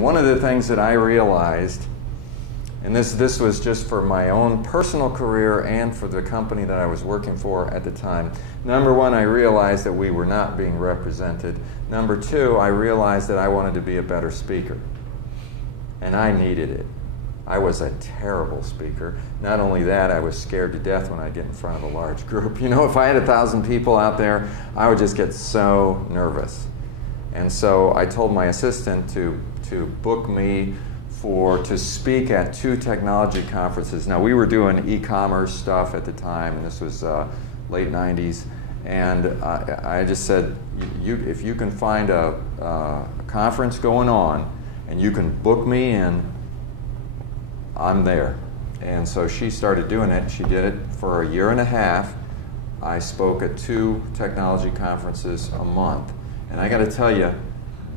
One of the things that I realized, and this was just for my own personal career and for the company that I was working for at the time. Number one, I realized that we were not being represented. Number two, I realized that I wanted to be a better speaker. And I needed it. I was a terrible speaker. Not only that, I was scared to death when I get in front of a large group. You know, if I had 1,000 people out there, I would just get so nervous. And so I told my assistant to book me to speak at 2 technology conferences. Now, we were doing e-commerce stuff at the time, and this was late 90s. And I just said, if you can find a conference going on and you can book me in, I'm there. And so she started doing it. She did it for a year and a half. I spoke at 2 technology conferences a month. And I got to tell you,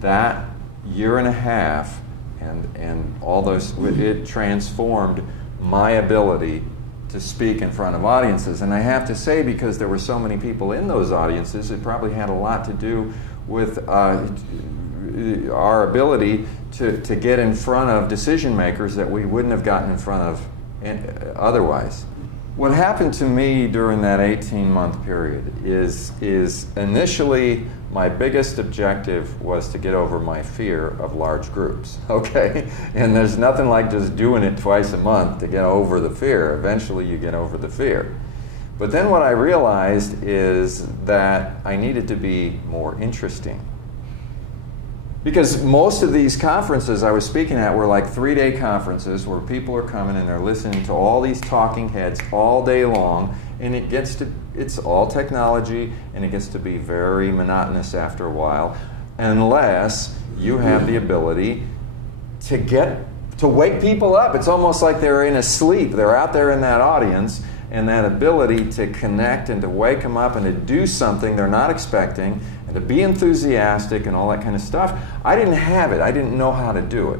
that year and a half and all those, it transformed my ability to speak in front of audiences. And I have to say, because there were so many people in those audiences, it probably had a lot to do with our ability to get in front of decision makers that we wouldn't have gotten in front of otherwise. What happened to me during that 18-month period is initially my biggest objective was to get over my fear of large groups, okay? And there's nothing like just doing it twice a month to get over the fear. Eventually you get over the fear. But then what I realized is that I needed to be more interesting. Because most of these conferences I was speaking at were like 3-day conferences where people are coming and they're listening to all these talking heads all day long, and it's all technology, and it gets to be very monotonous after a while, unless you have the ability to wake people up. It's almost like they're in a sleep. They're out there in that audience, and that ability to connect and to wake them up and to do something they're not expecting, and to be enthusiastic and all that kind of stuff. I didn't have it. I didn't know how to do it.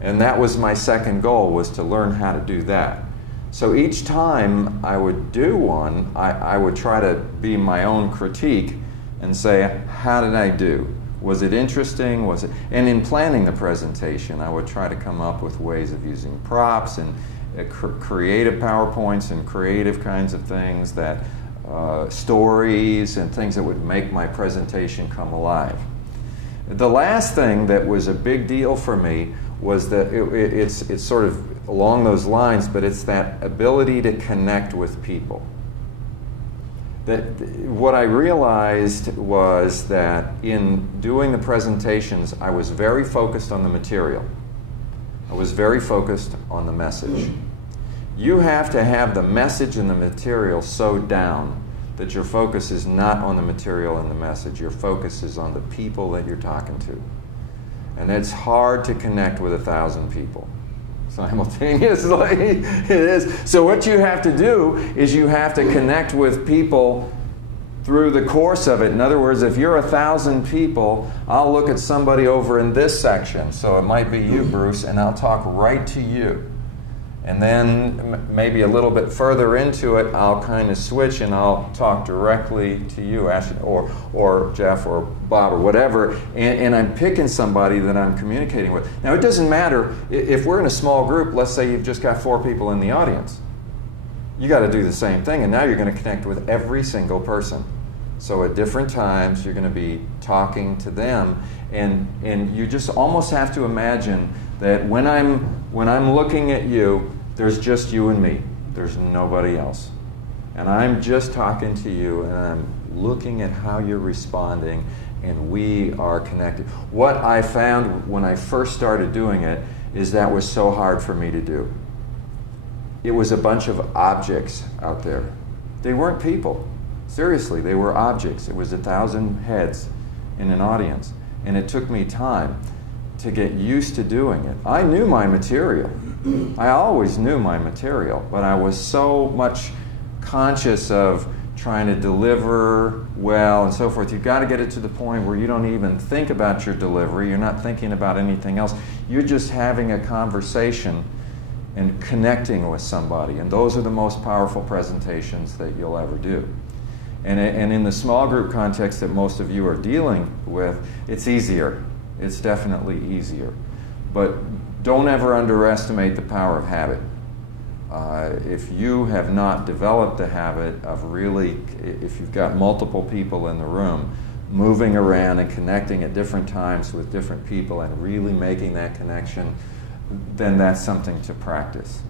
And that was my second goal, was to learn how to do that. So each time I would do one, I would try to be my own critique and say, how did I do? Was it interesting? Was it? And in planning the presentation, I would try to come up with ways of using props and creative PowerPoints and creative kinds of things, that stories and things that would make my presentation come alive. The last thing that was a big deal for me was that it's sort of along those lines, but it's that ability to connect with people. What I realized was that in doing the presentations, I was very focused on the material. I was very focused on the message. You have to have the message and the material so down that your focus is not on the material and the message. Your focus is on the people that you're talking to. And it's hard to connect with 1,000 people simultaneously. It is. So what you have to do is you have to connect with people through the course of it. In other words, if you're 1,000 people, I'll look at somebody over in this section. So it might be you, Bruce, and I'll talk right to you. And then maybe a little bit further into it, I'll kind of switch and I'll talk directly to you, Ashley, or Jeff, or Bob, or whatever, and I'm picking somebody that I'm communicating with. Now, it doesn't matter if we're in a small group. Let's say you've just got 4 people in the audience. You got to do the same thing, and now you're going to connect with every single person. So at different times, you're going to be talking to them, and you just almost have to imagine that when I'm looking at you, there's just you and me. There's nobody else. And I'm just talking to you, and I'm looking at how you're responding, and we are connected. What I found when I first started doing it is that was so hard for me to do. It was a bunch of objects out there. They weren't people. Seriously, they were objects. It was 1,000 heads in an audience, and it took me time to get used to doing it. I knew my material. I always knew my material, but I was so much conscious of trying to deliver well and so forth. You've got to get it to the point where you don't even think about your delivery. You're not thinking about anything else. You're just having a conversation and connecting with somebody, and those are the most powerful presentations that you'll ever do. And in the small group context that most of you are dealing with, it's easier. It's definitely easier. But don't ever underestimate the power of habit. If you have not developed the habit of really, if you've got multiple people in the room, moving around and connecting at different times with different people and really making that connection, then that's something to practice.